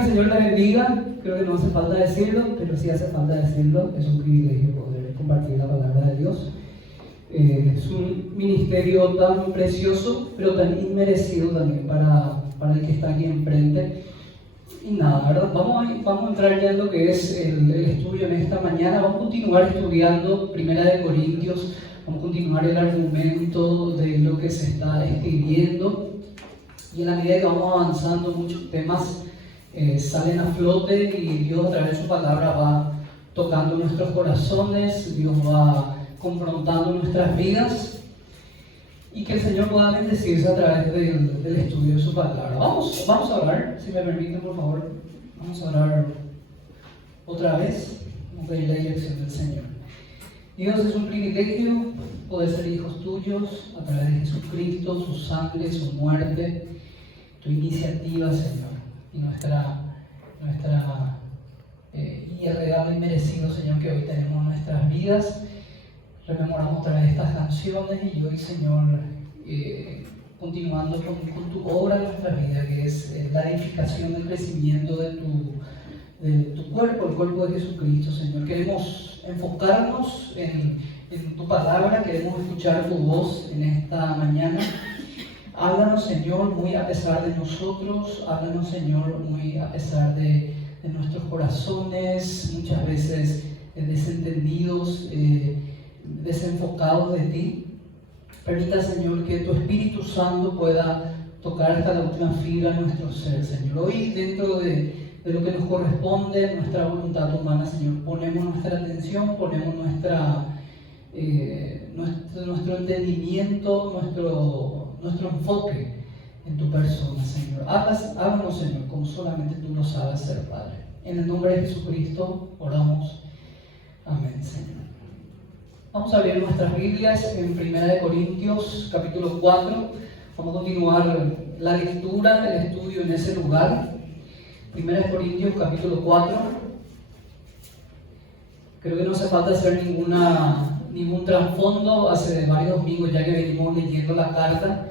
el Señor la bendiga. Creo que no hace falta decirlo, pero sí hace falta decirlo. Es un privilegio poder compartir la palabra de Dios. Es un ministerio tan precioso, pero tan inmerecido también para el que está aquí enfrente. Y nada, ¿verdad? Vamos a entrar ya en lo que es el estudio en esta mañana. Vamos a continuar estudiando Primera de Corintios. Vamos a continuar el argumento de lo que se está escribiendo. Y en la medida que vamos avanzando, muchos temas salen a flote y Dios a través de su palabra va tocando nuestros corazones, Dios va confrontando nuestras vidas y que el Señor pueda bendecirse a través del estudio de su palabra. Vamos a orar, si me permiten, por favor. Vamos a orar otra vez. Vamos a pedir la dirección del Señor. Dios, es un privilegio poder ser hijos tuyos a través de Jesucristo, su sangre, su muerte, tu iniciativa, Señor, y nuestra y el regalo inmerecido, Señor, que hoy tenemos en nuestras vidas. Rememoramos a través de estas canciones y hoy, Señor, continuando con tu obra en nuestra vida, que es la edificación, el crecimiento de tu cuerpo, el cuerpo de Jesucristo, Señor. Queremos enfocarnos en tu palabra, queremos escuchar tu voz en esta mañana. Háblanos, Señor, muy a pesar de nosotros, háblanos, Señor, muy a pesar de nuestros corazones, muchas veces desentendidos, desenfocados de ti. Permita, Señor, que tu Espíritu Santo pueda tocar hasta la última fibra de nuestro ser, Señor. Hoy, dentro de lo que nos corresponde, nuestra voluntad humana, Señor, ponemos nuestra atención, ponemos nuestro entendimiento, nuestro enfoque en tu persona, Señor. Háblanos, Señor, como solamente tú lo sabes ser, Padre. En el nombre de Jesucristo oramos. Amén, Señor. Vamos a abrir nuestras Biblias en 1 Corintios, capítulo 4. Vamos a continuar la lectura, el estudio en ese lugar. 1 Corintios, capítulo 4. Creo que no hace falta hacer ningún trasfondo. Hace varios domingos ya que venimos leyendo la carta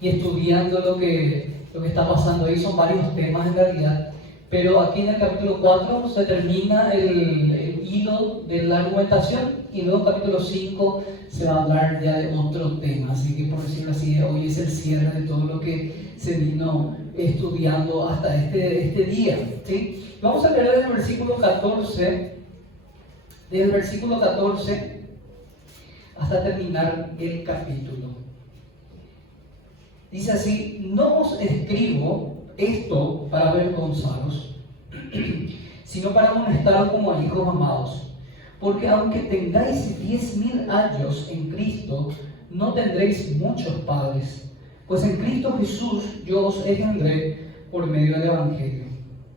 y estudiando lo que está pasando ahí. Son varios temas en realidad, pero aquí en el capítulo 4 se termina el hilo de la argumentación y luego en el capítulo 5 se va a hablar ya de otro tema. Así que, por decirlo así, hoy es el cierre de todo lo que se vino estudiando hasta este día, ¿sí? Vamos a leer desde el versículo 14 hasta terminar el capítulo. Dice así: no os escribo esto para avergonzaros, sino para amonestaros como a hijos amados. Porque aunque tengáis 10,000 años en Cristo, no tendréis muchos padres, pues en Cristo Jesús yo os engendré por medio del Evangelio.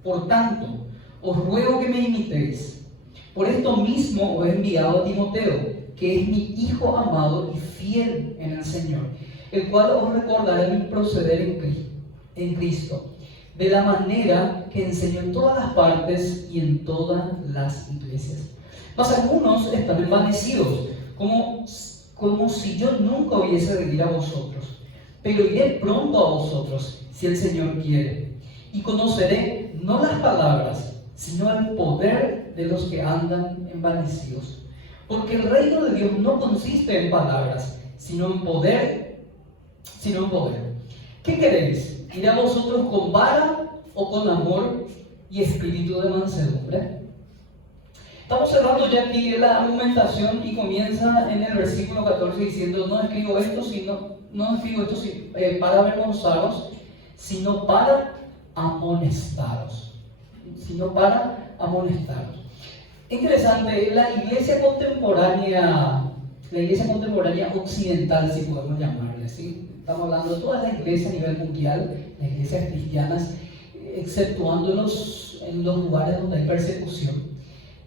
Por tanto, os ruego que me imitéis. Por esto mismo os he enviado a Timoteo, que es mi hijo amado y fiel en el Señor, el cual os recordará mi proceder en Cristo, de la manera que enseño en todas las partes y en todas las iglesias. Mas algunos están envanecidos, como si yo nunca hubiese de ir a vosotros. Pero iré pronto a vosotros, si el Señor quiere, y conoceré no las palabras, sino el poder de los que andan envanecidos. Porque el reino de Dios no consiste en palabras, sino en poder. ¿Qué queréis? ¿Ir a vosotros con vara o con amor y espíritu de mansedumbre? Estamos cerrando ya aquí la argumentación y comienza en el versículo 14 diciendo: no escribo esto para avergonzaros, sino para amonestaros. Interesante, la iglesia contemporánea occidental, si podemos llamarle, ¿sí? Estamos hablando de todas las iglesias a nivel mundial, las iglesias cristianas, exceptuándolos en los lugares donde hay persecución.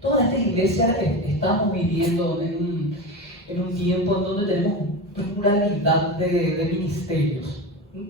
Todas estas iglesias estamos viviendo en un tiempo en donde tenemos pluralidad de ministerios.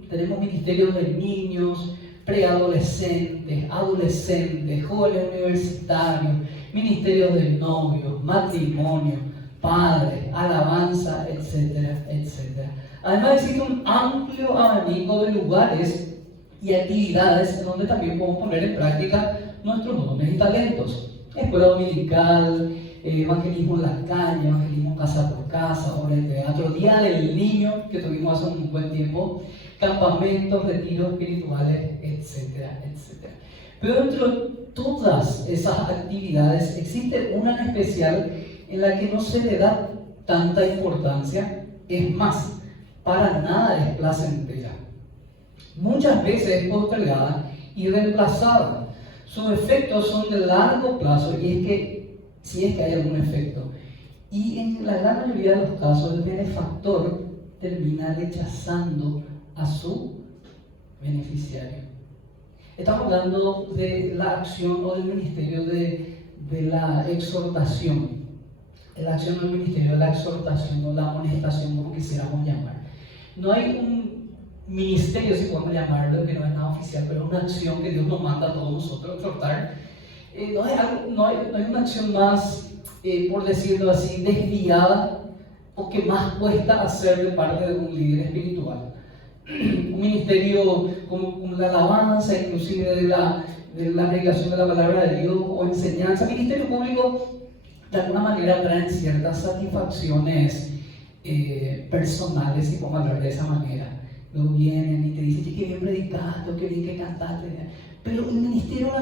Tenemos ministerios de niños, preadolescentes, adolescentes, jóvenes universitarios, ministerios de novios, matrimonio, padres, alabanza, etcétera, etcétera. Además existe un amplio abanico de lugares y actividades donde también podemos poner en práctica nuestros dones y talentos. Escuela dominical, evangelismo en la calle, evangelismo casa por casa, obra de teatro, Día del Niño, que tuvimos hace un buen tiempo, campamentos, retiros espirituales, etcétera, etcétera. Pero dentro de todas esas actividades existe una en especial en la que no se le da tanta importancia, es más, para nada es placentera. Muchas veces es postergada y reemplazada. Sus efectos son de largo plazo, y es que, si es que hay algún efecto. Y en la gran mayoría de los casos, el benefactor termina rechazando a su beneficiario. Estamos hablando de la acción o del ministerio de la exhortación. La acción del ministerio de la exhortación o la amonestación, como quisiéramos llamar. No hay un ministerio, si podemos llamarlo, que no es nada oficial, pero una acción que Dios nos manda a todos nosotros exhortar. No hay una acción más, por decirlo así, desviada o que más cuesta hacer de parte de un líder espiritual. Un ministerio como la alabanza, inclusive de la predicación de la palabra de Dios o enseñanza. Ministerio público, de alguna manera, traen ciertas satisfacciones personales, si podemos hablar de esa manera. Luego vienen y te dicen, qué bien predicaste, qué bien que cantaste. Pero el ministerio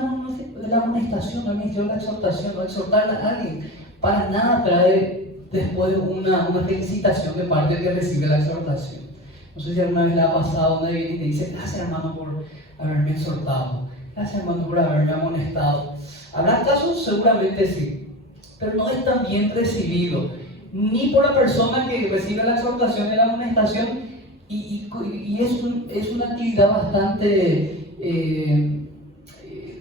de la amonestación, el ministerio de la exhortación, o exhortar a alguien, para nada trae después una felicitación de parte que recibe la exhortación. No sé si alguna vez le ha pasado, donde viene y te dice, gracias hermano por haberme exhortado, gracias hermano por haberme amonestado. ¿Habrá casos? Seguramente sí, pero no es tan bien recibido, ni por la persona que recibe la exhortación y la amonestación, y es una actividad bastante,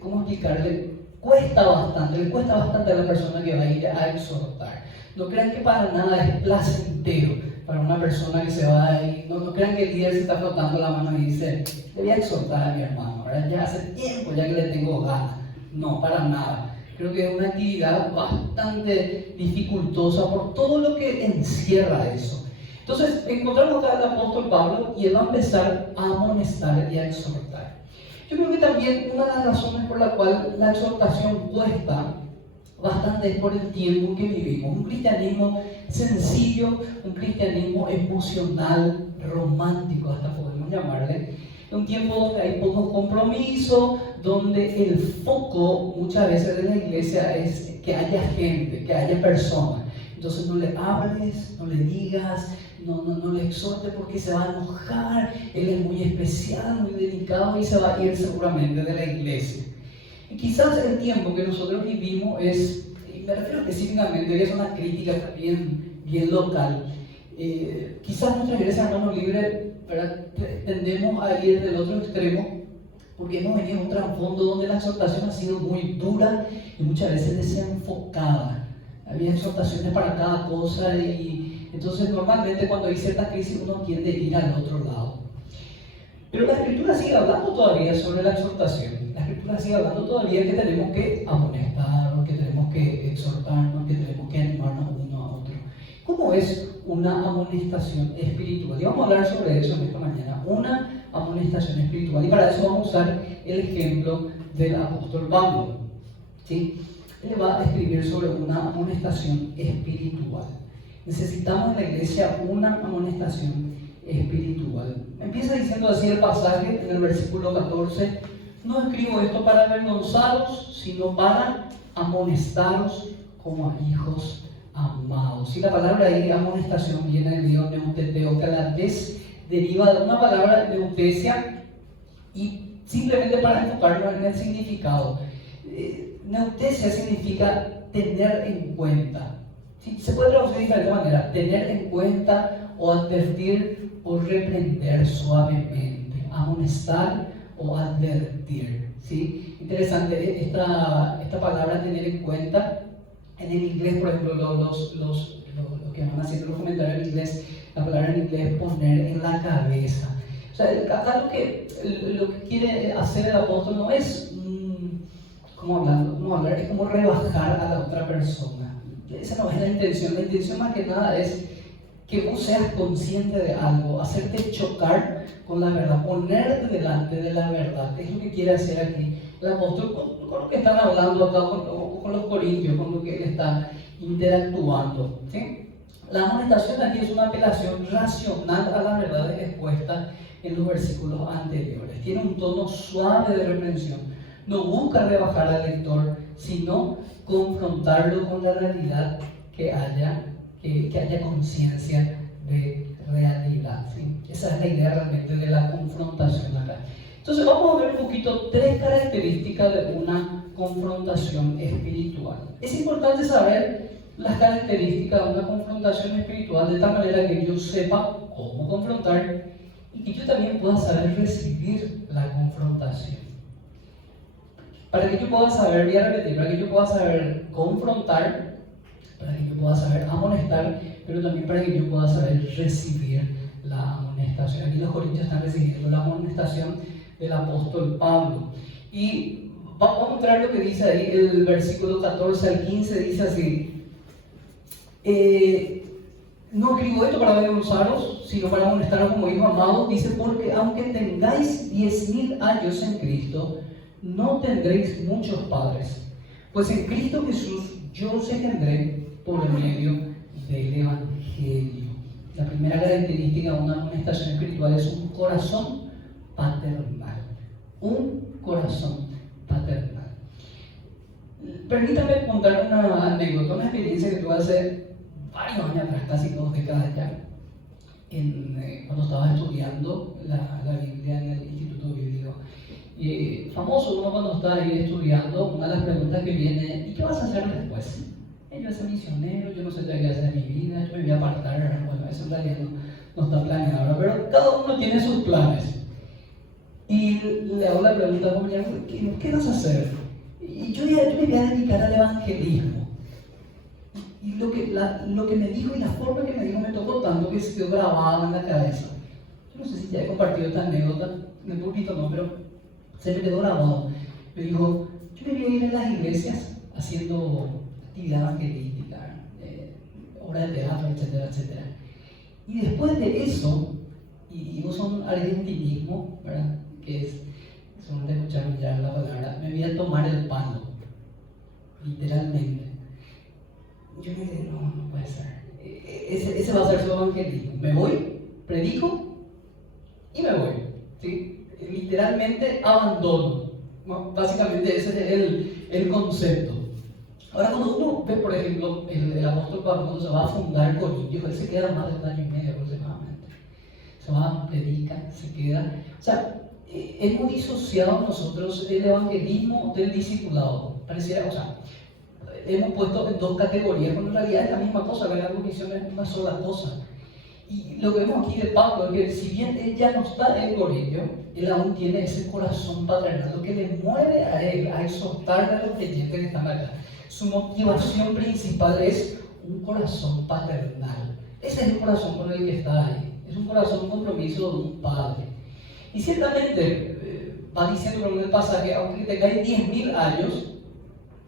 ¿cómo explicarle? Le cuesta bastante a la persona que va a ir a exhortar. No crean que para nada es placentero para una persona que se va a ir. No crean que el líder se está frotando la mano y dice, le voy a exhortar a mi hermano, ¿verdad? Ya hace tiempo ya que le tengo ganas. No, para nada. Creo que es una actividad bastante dificultosa por todo lo que encierra eso. Entonces, encontramos acá al apóstol Pablo y él va a empezar a amonestar y a exhortar. Yo creo que también una de las razones por la cual la exhortación cuesta bastante es por el tiempo que vivimos. Un cristianismo sencillo, un cristianismo emocional, romántico, hasta podemos llamarle. Un tiempo donde hay poco compromiso, donde el foco muchas veces de la iglesia es que haya gente, que haya personas. Entonces no le hables, no le digas, no le exhorte porque se va a enojar. Él es muy especial, muy delicado y se va a ir seguramente de la iglesia. Y quizás el tiempo que nosotros vivimos es, y me refiero específicamente, es una crítica también bien local. Quizás nuestra iglesia, hermano libre, tendemos a ir del otro extremo porque hemos venido a un trasfondo donde la exhortación ha sido muy dura y muchas veces desenfocada. Había exhortaciones para cada cosa y entonces normalmente cuando hay cierta crisis uno tiende a ir al otro lado. Pero la Escritura sigue hablando todavía sobre la exhortación. La Escritura sigue hablando todavía que tenemos que amonestarnos, que tenemos que exhortarnos, que tenemos que animarnos uno a otro. ¿Cómo es una amonestación espiritual? Y vamos a hablar sobre eso en esta mañana. Una amonestación espiritual. Y para eso vamos a usar el ejemplo del apóstol Pablo. ¿Sí? Él va a escribir sobre una amonestación espiritual. Necesitamos en la iglesia una amonestación espiritual. Empieza diciendo así el pasaje en el versículo 14: no escribo esto para avergonzaros, sino para amonestaros como a hijos amados. Y la palabra ahí, amonestación, viene del griego neuteteo, que a la vez deriva de una palabra neutesia, y simplemente para enfocarnos en el significado. Neutesia significa tener en cuenta. ¿Sí? Se puede traducir de diferente manera: tener en cuenta o advertir o reprender suavemente, amonestar o advertir. ¿Sí? Interesante esta palabra tener en cuenta. En el inglés, por ejemplo, los que van haciendo los comentarios en inglés, la palabra en inglés es poner en la cabeza. O sea, acá lo que quiere hacer el apóstol no es es como rebajar a la otra persona. Esa no es la intención. La intención más que nada es que vos seas consciente de algo, hacerte chocar con la verdad, ponerte delante de la verdad. Es lo que quiere hacer aquí el apóstol con lo que están hablando acá, con los corintios, con lo que él está interactuando. ¿Sí? La amonestación aquí es una apelación racional a las verdades expuestas en los versículos anteriores. Tiene un tono suave de reprensión. No busca rebajar al lector, sino confrontarlo con la realidad, que haya conciencia de realidad. ¿Sí? Esa es la idea realmente de la confrontación acá. Entonces vamos a ver un poquito 3 características de una confrontación espiritual. Es importante saber las características de una confrontación espiritual de tal manera que yo sepa cómo confrontar y que yo también pueda saber recibir la confrontación. Para que yo pueda saber, voy a repetir, para que yo pueda saber confrontar, para que yo pueda saber amonestar, pero también para que yo pueda saber recibir la amonestación. Aquí los corintios están recibiendo la amonestación del apóstol Pablo. Y vamos a mostrar lo que dice ahí el versículo 14 al 15, dice así: no escribo esto para avergonzaros, sino para amonestaros como hijos amados. Dice, porque aunque tengáis 10.000 años en Cristo, no tendréis muchos padres, pues en Cristo Jesús yo os engendré por medio del Evangelio. La primera característica de una amonestación espiritual es un corazón paternal. Un corazón paternal. Permítame contar una anécdota, una experiencia que tuve hace varios años atrás, casi 2 décadas ya, cuando estaba estudiando la Biblia en el Instituto Bíblico. Y famoso uno cuando está ahí estudiando, una de las preguntas que viene: ¿y qué vas a hacer después? Yo voy a ser misionero, yo no sé qué hacer en mi vida, yo me voy a apartar. Bueno, eso en realidad no está planeado, pero cada uno tiene sus planes. Y le hago la pregunta: ¿qué vas a hacer? Y yo me voy a dedicar al evangelismo. Y lo que me dijo y la forma que me dijo me tocó tanto que se quedó grabado en la cabeza. Yo no sé si ya he compartido esta anécdota, en el púlpito no, pero se me quedó grabado. Me dijo: yo me voy a ir en las iglesias haciendo actividad evangelística, obras de teatro, etcétera, etcétera. Y después de eso, y uso un argentinismo, ¿verdad? Que es, solamente escucharon ya la palabra, me voy a tomar el palo, literalmente. Yo me dije: no puede ser. Ese va a ser su evangelismo. Me voy, predico y me voy. ¿Sí? Literalmente abandono. Bueno, básicamente ese es el concepto. Ahora, cuando uno ve, por ejemplo, el apóstol Pablo, cuando se va a fundar Corintios, él se queda más de 1 año y medio aproximadamente. Se va, predica, se queda. O sea, hemos disociado nosotros el evangelismo del discipulado. Pareciera, o sea, hemos puesto en 2 categorías, pero en realidad es la misma cosa, la comisión es una sola cosa. Y lo que vemos aquí de Pablo es que, si bien él ya no está en Corintio, él aún tiene ese corazón paternal, lo que le mueve a él a exhortar a los creyentes que están acá. Su motivación principal es un corazón paternal. Ese es el corazón con el que está ahí. Es un corazón, un compromiso de un padre. Y ciertamente va diciendo en el pasaje: aunque tengáis 10.000 años,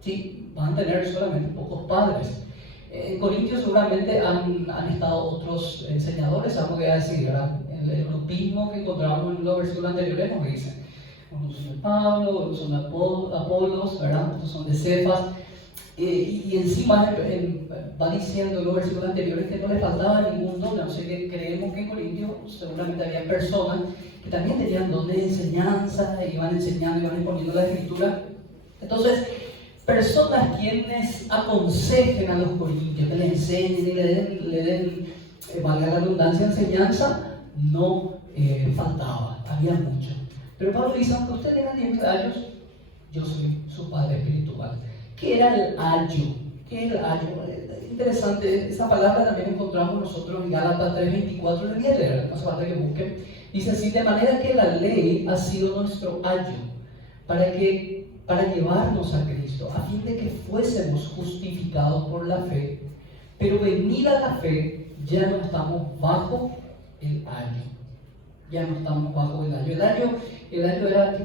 ¿sí?, van a tener solamente pocos padres. En Corintios seguramente han estado otros enseñadores, algo que decir, ¿verdad? El grupismo que encontramos en los versículos anteriores nos dice: unos son de Pablo, otros son de Apolos, ¿verdad? Otros son de Cefas. Y encima va diciendo en los versículos anteriores que no le faltaba ningún don. O sea que creemos que en Corintios seguramente había personas que también tenían don de enseñanza, iban enseñando, iban exponiendo la escritura. Entonces, personas quienes aconsejen a los corintios, que le enseñen y le den valga la redundancia, enseñanza, no faltaba, había mucho. Pero Pablo dice: aunque usted tenga 10.000 años, yo soy su padre espiritual. ¿Qué era el ayo? ¿Qué era el ayo? Interesante, esa palabra también encontramos nosotros en Gálatas 3:24, le voy a leer, no hace falta que busquen. Dice así: de manera que la ley ha sido nuestro ayo, para llevarnos a Cristo, a fin de que fuésemos justificados por la fe. Pero venida la fe, ya no estamos bajo el ayo. Ya no estamos bajo el ayo. El ayo era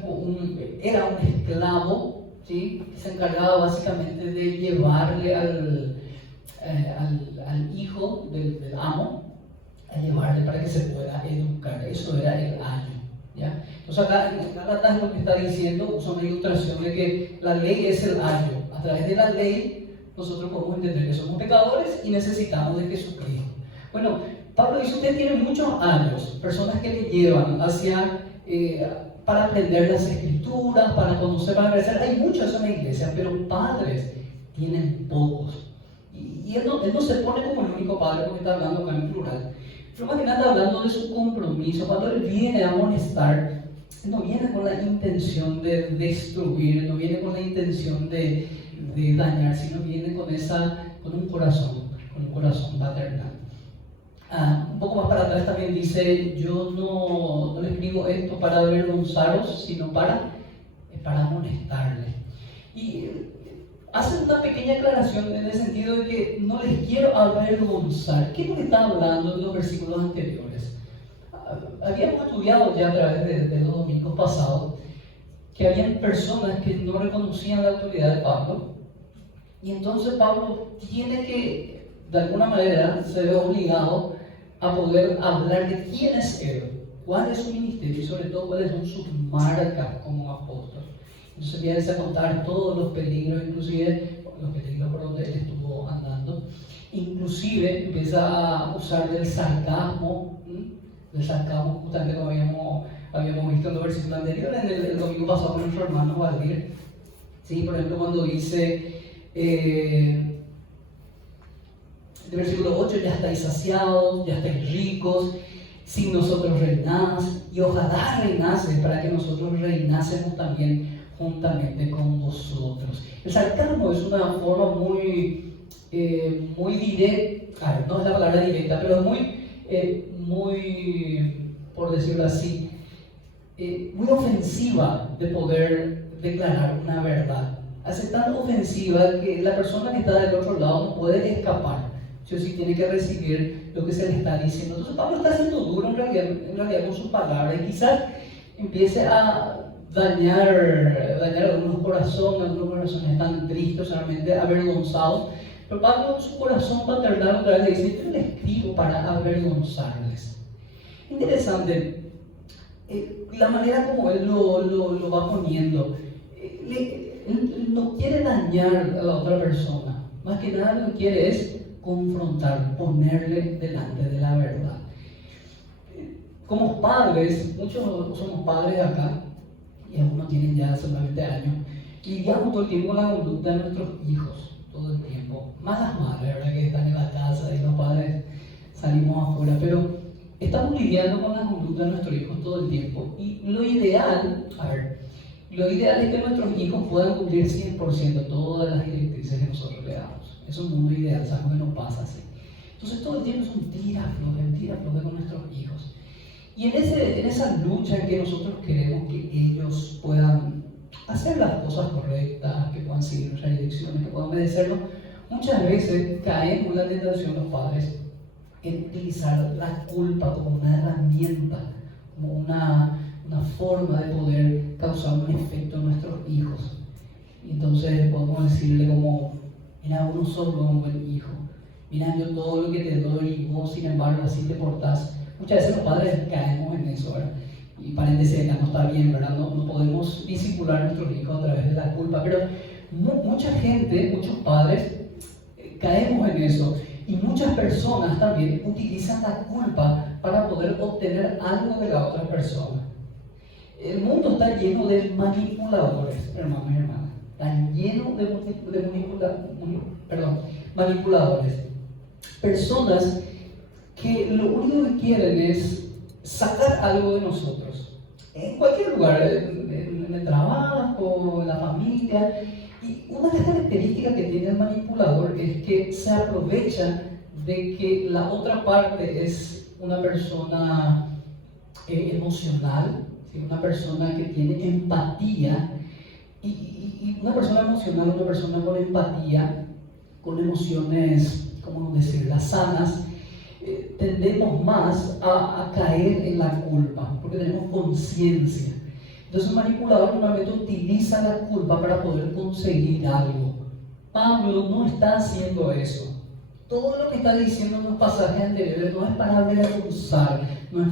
era un esclavo, ¿sí?, que se encargaba básicamente de llevarle al hijo del amo, a llevarle para que se pueda educar. Eso era el ayo. ¿Ya? Entonces acá en Gálatas lo que está diciendo usa una ilustración de que la ley es el ayo. A través de la ley nosotros podemos entender que somos pecadores y necesitamos de Jesucristo. Bueno, Pablo dice, usted tiene muchos ayos, personas que le llevan hacia, para aprender las escrituras, para conocer, para crecer. Hay muchos en la iglesia, pero padres tienen pocos. Y él no se pone como el único padre porque está hablando acá en plural. Pero más que nada está hablando de su compromiso. Cuando él viene a amonestar, no viene con la intención de destruir, no viene con la intención de dañar, sino viene con un corazón paternal. Un poco más para atrás también dice, yo no le escribo esto para avergonzaros, sino para amonestarles. Y hace una pequeña aclaración en el sentido de que no les quiero avergonzar. ¿Qué es lo que está hablando en los versículos anteriores? Habíamos estudiado ya a través de los domingos pasados que habían personas que no reconocían la autoridad de Pablo, y entonces Pablo tiene que, de alguna manera, se ve obligado a poder hablar de quién es él, cuál es su ministerio y sobre todo cuáles son sus marcas como apóstol. Entonces empieza a contar todos los peligros, inclusive los peligros por donde él estuvo andando. Inclusive empieza a usar del sarcasmo justamente como habíamos visto en los versículos anteriores, en el domingo pasado con nuestro hermano Valdir. ¿Sí? Por ejemplo, cuando dice, en el versículo 8, ya estáis saciados, ya estáis ricos, sin nosotros reinás, y ojalá reinase para que nosotros reinásemos también juntamente con vosotros. El sarcasmo es una forma muy directa, no es la palabra directa, pero es muy, por decirlo así, muy ofensiva de poder declarar una verdad. Hace tan ofensiva que la persona que está del otro lado no puede escapar. Sí o sí tiene que recibir lo que se le está diciendo. Entonces Pablo está siendo duro en realidad con sus palabras, y quizás empiece a dañar algunos corazones están tristes, realmente avergonzados. Pero Pablo en su corazón paternal otra vez le dice, yo le escribo para avergonzarles. Interesante la manera como él lo va poniendo. Él no quiere dañar a la otra persona, más que nada lo que quiere es confrontar, ponerle delante de la verdad. Como padres, muchos somos padres acá, y algunos tienen ya solamente años, y lidiamos todo el tiempo con la conducta de nuestros hijos, todo el tiempo. Más las madres, ¿verdad? Que están en la casa y los padres salimos afuera, pero estamos lidiando con la conducta de nuestros hijos todo el tiempo. Y lo ideal es que nuestros hijos puedan cumplir 100% todas las directrices que nosotros le damos. Es un mundo ideal, sabemos que no pasa así. Entonces todo el tiempo es un tira-afloje con nuestros hijos. Y en esa lucha en que nosotros queremos que ellos puedan hacer las cosas correctas, que puedan seguir nuestras direcciones, que puedan obedecernos, muchas veces caemos en la tentación los padres en utilizar la culpa como una herramienta, como una forma de poder causar un efecto en nuestros hijos. Y entonces podemos decirle como, mira, vos no sos un buen hijo, mira, yo todo lo que te doy y vos sin embargo así te portás. Muchas veces los padres caemos en eso, ¿verdad? Y paréntesis, no está bien, ¿verdad? No podemos disipular a nuestros hijos a través de la culpa, pero mucha gente, muchos padres caemos en eso, y muchas personas también utilizan la culpa para poder obtener algo de la otra persona. El mundo está lleno de manipuladores, hermanos y hermanas. Está lleno de manipuladores. Personas que lo único que quieren es sacar algo de nosotros. En cualquier lugar, en el trabajo, en la familia. Y una de las características que tiene el manipulador es que se aprovecha de que la otra parte es una persona emocional, ¿sí? Una persona que tiene empatía, y una persona emocional, una persona con empatía, con emociones, ¿cómo decirlas?, sanas, tendemos más a caer en la culpa, porque tenemos conciencia. Entonces un manipulador normalmente utiliza la culpa para poder conseguir algo. Pablo no está haciendo eso. Todo lo que está diciendo en los pasajes anteriores no es para avergonzar, no es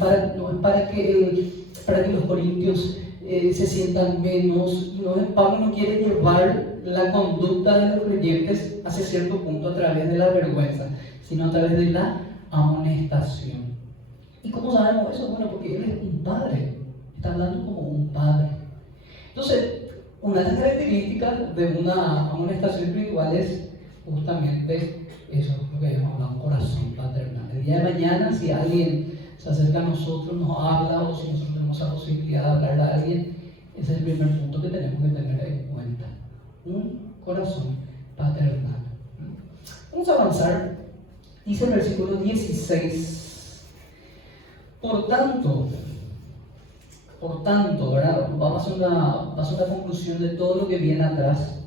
para que los corintios se sientan menos. Pablo no quiere llevar la conducta de los creyentes hacia cierto punto a través de la vergüenza, sino a través de la amonestación. ¿Y cómo sabemos eso? Bueno, porque él es un padre, está hablando como un padre. Entonces, una de las características de una amonestación espiritual es justamente eso, lo que llamamos un corazón paternal. El día de mañana, si alguien se acerca a nosotros, nos habla, o si nosotros tenemos la posibilidad de hablar a alguien, ese es el primer punto que tenemos que tener en cuenta. Un corazón paternal. Vamos a avanzar. Dice el versículo 16. Por tanto, ¿verdad? Vamos a hacer una conclusión de todo lo que viene atrás,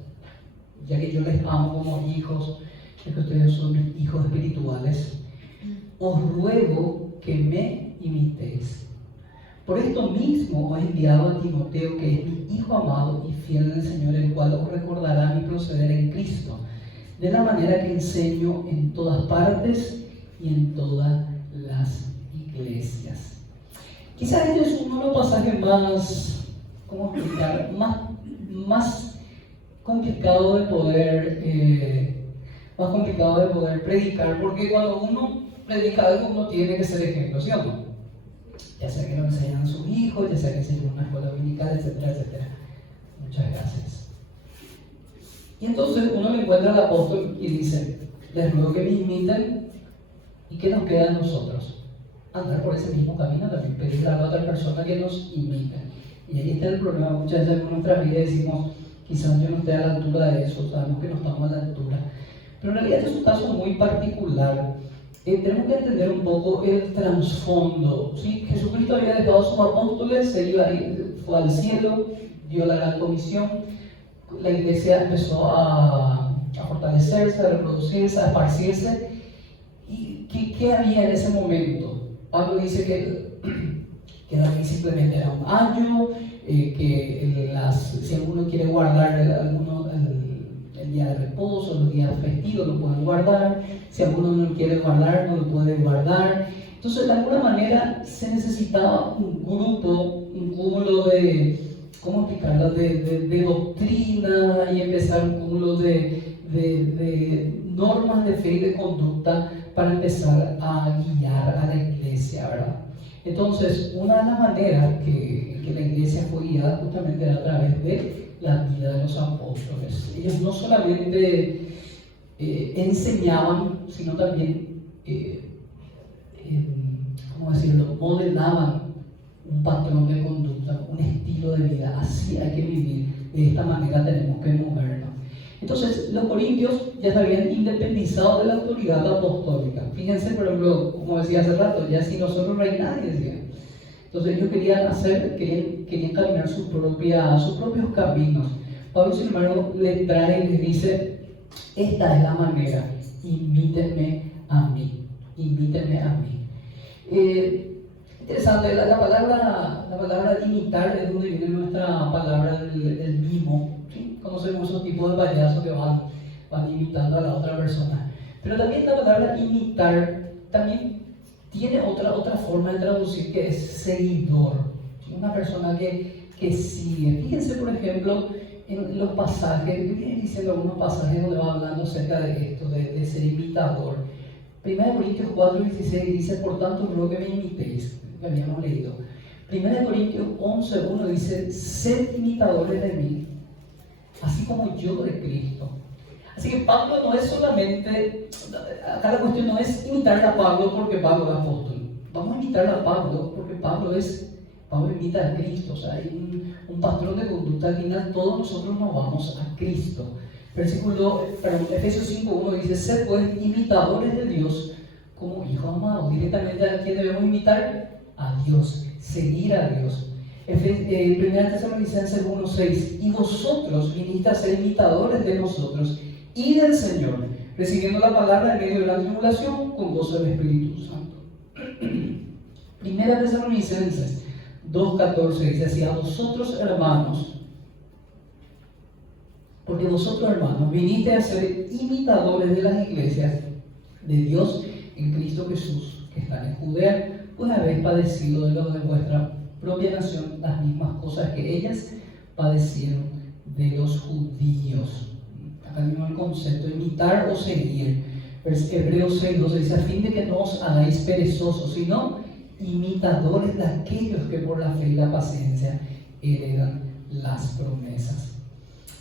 ya que yo les amo como hijos, ya que ustedes son mis hijos espirituales. Os ruego que me imitéis. Por esto mismo os he enviado a Timoteo, que es mi hijo amado y fiel en el Señor, el cual os recordará mi proceder en Cristo, de la manera que enseño en todas partes y en todas las iglesias. Quizás este es uno de los pasajes más, ¿cómo explicar? Más complicado de poder predicar, porque cuando uno predica algo, uno tiene que ser ejemplo, ¿sí o no? Ya sea que lo enseñan a sus hijos, ya sea que enseñan en una escuela dominical, etcétera, etcétera. Muchas gracias. Y entonces uno le encuentra al apóstol y dice: les ruego que me imiten. ¿Y qué nos queda a nosotros? Andar por ese mismo camino, también pedirle a la otra persona que nos imite. Y ahí está el problema. Muchas veces en nuestra vida decimos: quizás yo no esté a la altura de eso, sabemos que no estamos a la altura. Pero en realidad este es un caso muy particular. Tenemos que entender un poco el trasfondo. ¿Sí? Jesucristo había dejado a sus apóstoles, fue al cielo, dio la gran comisión, la iglesia empezó a fortalecerse, a reproducirse, a esparcirse. ¿Y qué había en ese momento? Pablo dice que la ley simplemente era un año, que si alguno quiere guardar el día de reposo, los días festivos, lo pueden guardar. Si alguno no lo quiere guardar, no lo puede guardar. Entonces, de alguna manera, se necesitaba un cúmulo de, ¿cómo explicarlo?, de doctrina, y empezar un cúmulo de normas de fe y de conducta para empezar a guiar a la iglesia, ¿verdad? Entonces, una de las maneras que la iglesia fue guiada justamente era a través de la vida de los apóstoles. Ellos no solamente enseñaban, sino también, ¿cómo decirlo?, modelaban un patrón de conducta, un estilo de vida. Así hay que vivir, de esta manera tenemos que movernos. Entonces, los corintios ya se habían independizado de la autoridad apostólica. Fíjense, por ejemplo, como decía hace rato, ya sin nosotros no hay nadie, decían. Entonces ellos querían caminar sus propios caminos. Pablo, sin embargo, le trae y les dice: esta es la manera, imítenme a mí, imítenme a mí. Interesante, la palabra imitar es donde viene nuestra palabra del mimo. ¿Sí? Conocemos esos tipos de payasos que van imitando a la otra persona. Pero también la palabra imitar también tiene otra forma de traducir, que es seguidor. Una persona que sigue. Fíjense, por ejemplo, en los pasajes, vienen diciendo algunos pasajes donde va hablando acerca de esto, de ser imitador. 1 Corintios 4:16 dice: por tanto, ruego que me imitéis, que habíamos leído. 1 Corintios 11:1 dice: sed imitadores de mí, así como yo de Cristo. Así que Pablo no es solamente, acá la cuestión no es imitar a Pablo porque Pablo es apóstol. Vamos a imitar a Pablo porque Pablo imita a Cristo. O sea, hay un patrón de conducta. Al final todos nosotros nos vamos a Cristo. Efesios 5:1 dice: sed pues imitadores de Dios como hijos amados. Directamente, ¿a quién debemos imitar? A Dios, seguir a Dios. 1 Tesalonicenses 1:6: y vosotros viniste a ser imitadores de nosotros y del Señor, recibiendo la palabra en medio de la tribulación con gozo del Espíritu Santo. 1 Tesalonicenses 2:14 dice así: a vosotros, hermanos, porque vosotros, hermanos, viniste a ser imitadores de las iglesias de Dios en Cristo Jesús, que están en Judea, pues habéis padecido de los de vuestra propia nación las mismas cosas que ellas padecieron de los judíos. Acá mismo el concepto, imitar o seguir. Hebreos 6:12 dice, a fin de que no os hagáis perezosos, sino imitadores de aquellos que por la fe y la paciencia heredan las promesas.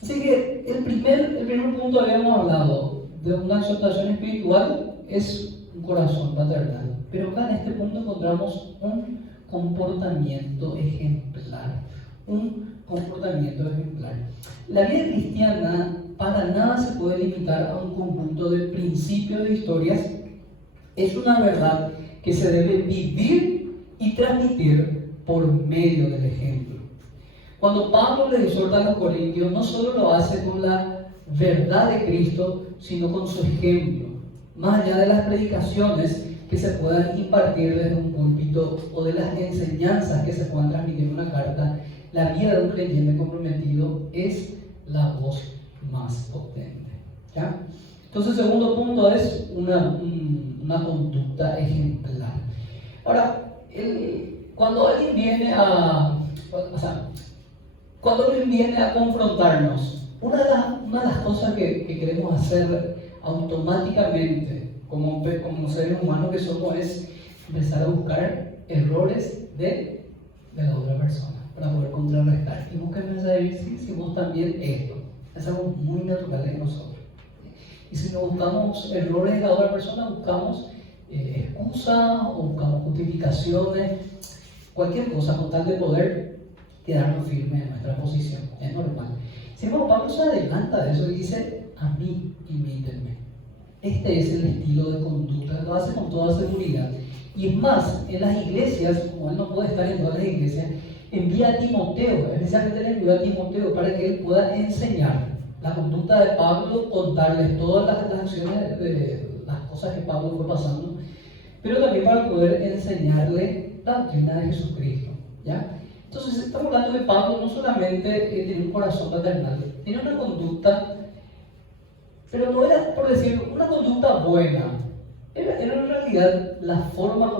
Así que el primer punto que habíamos hablado de una exhortación espiritual es un corazón paternal. Pero acá en este punto encontramos un comportamiento ejemplar. Un comportamiento ejemplar. La vida cristiana para nada se puede limitar a un conjunto de principios de historias. Es una verdad que se debe vivir y transmitir por medio del ejemplo. Cuando Pablo le exhorta a los corintios, no solo lo hace con la verdad de Cristo, sino con su ejemplo. Más allá de las predicaciones que se puedan impartir desde un púlpito o de las enseñanzas que se puedan transmitir en una carta, la vida de un creyente comprometido es la voz más potente. ¿Ya? Entonces, el segundo punto es una conducta ejemplar. Ahora, cuando alguien viene a confrontarnos, una de las cosas que queremos hacer automáticamente como seres humanos que somos es empezar a buscar errores de la otra persona para poder contrarrestar. Y busquen saber si vos también esto. Es algo muy natural en nosotros. Y si no buscamos errores de la otra persona, buscamos excusas o buscamos justificaciones, cualquier cosa con tal de poder quedarnos firmes en nuestra posición. Es normal. Sin embargo, Pablo se adelanta de eso y dice, a mí imítenme. Este es el estilo de conducta, lo hace con toda seguridad. Y es más, en las iglesias, como él no puede estar en todas las iglesias, envía a Timoteo, especialmente le envió a Timoteo para que él pueda enseñar la conducta de Pablo, contarles todas las acciones de las cosas que Pablo fue pasando, pero también para poder enseñarle la doctrina de Jesucristo. ¿Ya? Entonces, estamos hablando de Pablo, no solamente tiene un corazón paternal, tiene una conducta, pero no era, por decir, una conducta buena. Era en realidad la forma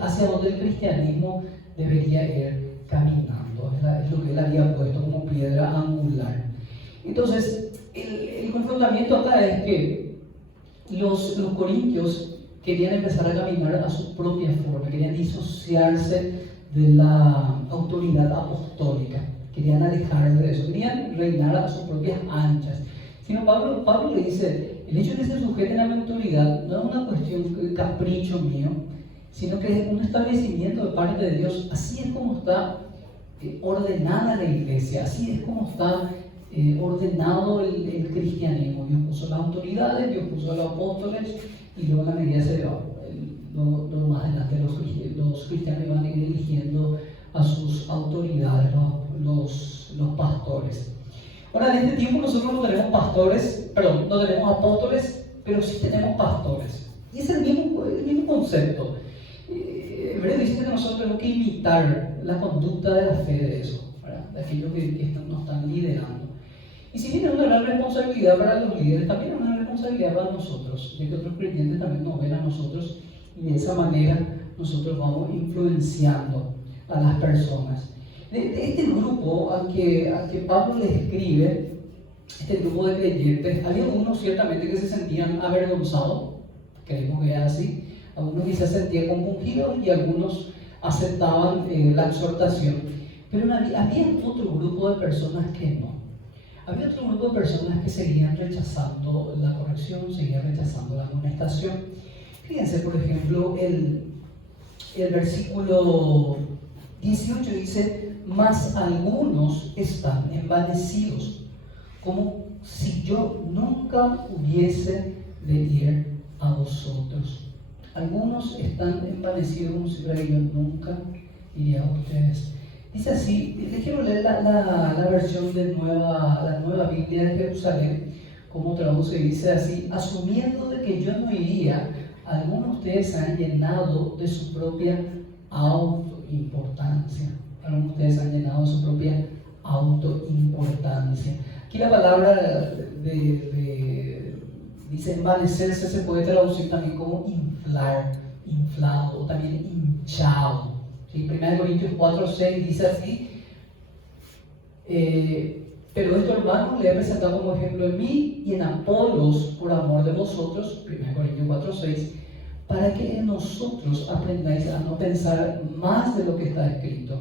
hacia donde el cristianismo debería ir caminando. Es lo que él había puesto como piedra angular. Entonces, el confrontamiento acá es que los corintios querían empezar a caminar a su propia forma, querían disociarse de la autoridad apostólica, querían alejarse de eso, querían reinar a sus propias anchas. Sino Pablo le dice, el hecho de que se sujeten a mi autoridad no es una cuestión de capricho mío, sino que es un establecimiento de parte de Dios. Así es como está ordenada la iglesia, así es como está ordenado el cristianismo. Dios puso las autoridades, Dios puso a los apóstoles, y luego en la medida se va. Más adelante los cristianos van a ir eligiendo a sus autoridades, los pastores. Ahora, en este tiempo nosotros no tenemos no tenemos apóstoles, pero sí tenemos pastores. Y es el mismo concepto. Hebreo dice que nosotros tenemos que imitar la conducta de la fe de eso, ¿verdad? De aquellos que nos están liderando. Y si bien es una gran responsabilidad para los líderes, también es una responsabilidad para nosotros, de que otros creyentes también nos ven a nosotros, y de esa manera nosotros vamos influenciando a las personas. De este grupo al que Pablo le escribe, este grupo de creyentes, había algunos ciertamente que se sentían avergonzados, creemos que era así, algunos quizás se sentían compungidos y algunos aceptaban la exhortación, pero había otro grupo de personas que no. Había otro grupo de personas que seguían rechazando la corrección, seguían rechazando la amonestación. Fíjense, por ejemplo, el versículo 18 dice, mas algunos están envanecidos, como si yo nunca hubiese de ir a vosotros. Algunos están envanecidos como si yo nunca iría a ustedes. Dice así, les quiero leer la versión de la nueva Biblia de Jerusalén, como traduce, dice así, asumiendo de que yo no iría, algunos de ustedes se han llenado de su propia autoimportancia. Algunos de ustedes han llenado de su propia autoimportancia. Aquí la palabra Dice envanecerse, se puede traducir también como inflar, inflado, o también hinchado. ¿Sí? 1 Corintios 4:6 dice así, pero esto, hermanos, le he presentado como ejemplo en mí y en Apolos por amor de vosotros, 1 Corintios 4:6, para que en nosotros aprendáis a no pensar más de lo que está escrito,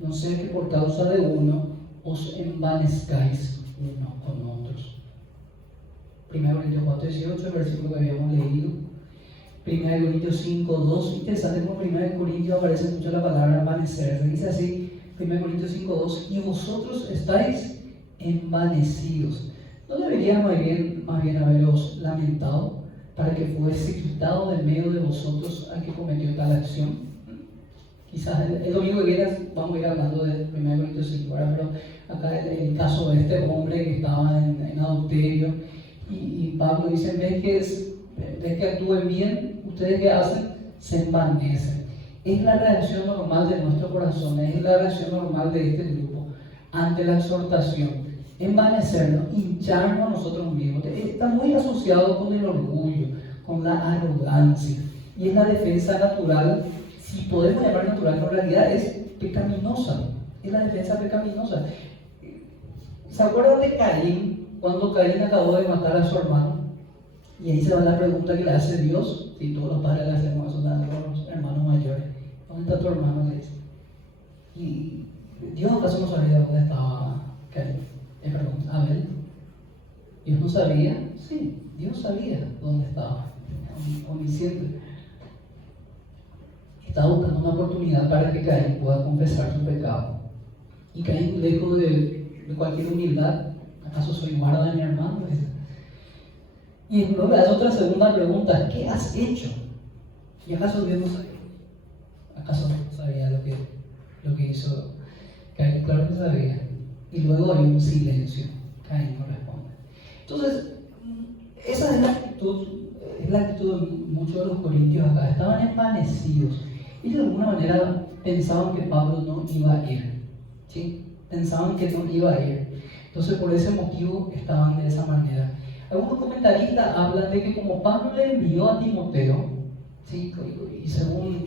no sea que por causa de uno os envanezcáis unos con otros. 1 Corintios 4:18, el versículo que habíamos leído. 1 Corintios 5:2, interesante como 1 Corintios aparece mucho la palabra envanecer. Se dice así, 1 Corintios 5:2, y vosotros estáis envanecidos. ¿No debería más bien haberos lamentado para que fuese quitado de medio de vosotros al que cometió tal acción? Quizás el domingo que viene vamos a ir hablando de 1 Corintios 5, pero acá el caso de este hombre que estaba en adulterio, y Pablo dice, ves que actúen bien, ustedes que hacen, se envanecen. Es la reacción normal de nuestro corazón, es la reacción normal de este grupo ante la exhortación. Envanecernos, hincharnos a nosotros mismos. Está muy asociado con el orgullo, con la arrogancia. Y es la defensa natural, si podemos llamar natural, pero en realidad es pecaminosa. Es la defensa pecaminosa. ¿Se acuerdan de Caín? Cuando Caín acabó de matar a su hermano. Y ahí se va la pregunta que le hace Dios. Si todos los padres le hacemos eso a los hermanos mayores. ¿Dónde está tu hermano? Le dice. Y Dios acaso no sabía dónde estaba Abel. ¿Dios no sabía? Sí, Dios sabía dónde estaba. Omnisciente. Estaba buscando una oportunidad para que Caín pueda confesar su pecado. Y Caín, lejos de cualquier humildad, ¿acaso soy guarda de mi hermano? Y luego le hace otra segunda pregunta, ¿qué has hecho? ¿Y acaso Dios no sabía? ¿Acaso no sabía lo que hizo Caín? Claro que sabía. Y luego hay un silencio. Caín no responde. Entonces, esa es la actitud de muchos de los corintios acá. Estaban envanecidos. Y de alguna manera pensaban que Pablo no iba a ir. ¿Sí? Pensaban que no iba a ir. Entonces, por ese motivo estaban de esa manera. Algunos comentaristas hablan de que como Pablo le envió a Timoteo, ¿sí? Y según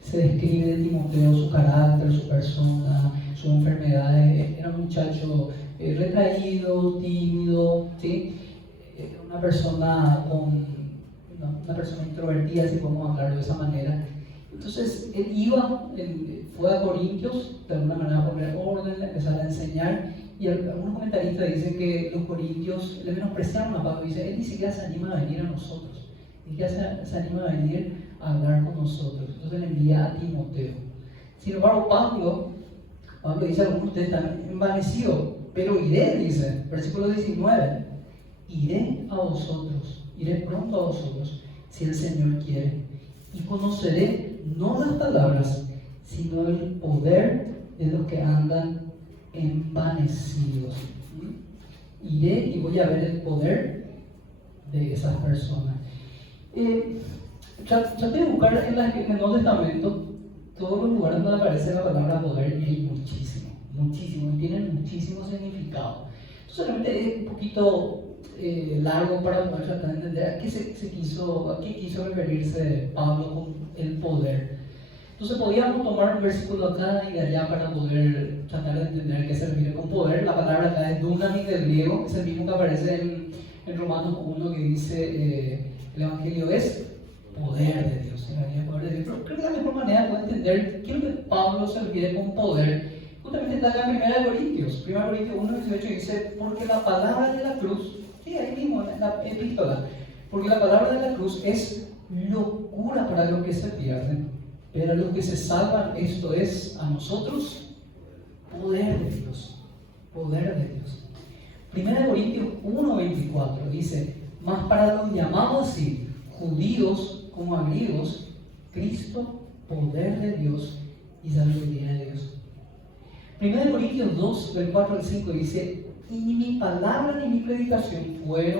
se describe de Timoteo su carácter, su persona, sus enfermedades, era un muchacho retraído, tímido, ¿sí? Una persona introvertida, si podemos hablarlo de esa manera. Entonces él fue a Corintios de alguna manera a poner orden, a empezar a enseñar, y algunos comentaristas dicen que los corintios le menospreciaron a Pablo. Dice, él ni siquiera se anima a venir a nosotros, ni siquiera se anima a venir a hablar con nosotros. Entonces le envía a Timoteo. Sin embargo, Pablo dice, algunos de ustedes están envanecidos, pero iré, dice, versículo 19, iré a vosotros, iré pronto a vosotros, si el Señor quiere, y conoceré no las palabras, sino el poder de los que andan envanecidos. Iré y voy a ver el poder de esas personas. Traté de buscar en el Nuevo Testamento todos los lugares donde aparece la palabra poder, y hay muchísimo, y tienen muchísimo significado. Entonces realmente es un poquito largo para poder tratar de entender a qué quiso referirse Pablo con el poder. Entonces podíamos tomar un versículo acá y de allá para poder tratar de entender qué se refiere con poder. La palabra acá es dunamis del griego, es el mismo que aparece en Romanos 1, que dice el Evangelio es poder de Dios. Pero creo que la mejor manera de entender qué es lo que Pablo se refiere con poder, justamente está acá en 1 Corintios 1:18 dice, porque la palabra de la cruz, sí, ahí mismo en la epístola, porque la palabra de la cruz es locura para los que se pierden, pero a los que se salvan, esto es a nosotros, poder de Dios. 1 Corintios 1:24 dice, mas para los llamados así, judíos como a griegos, Cristo, poder de Dios y sabiduría de Dios. 1 Corintios 2, del 4 al 5 dice, y ni mi palabra ni mi predicación fue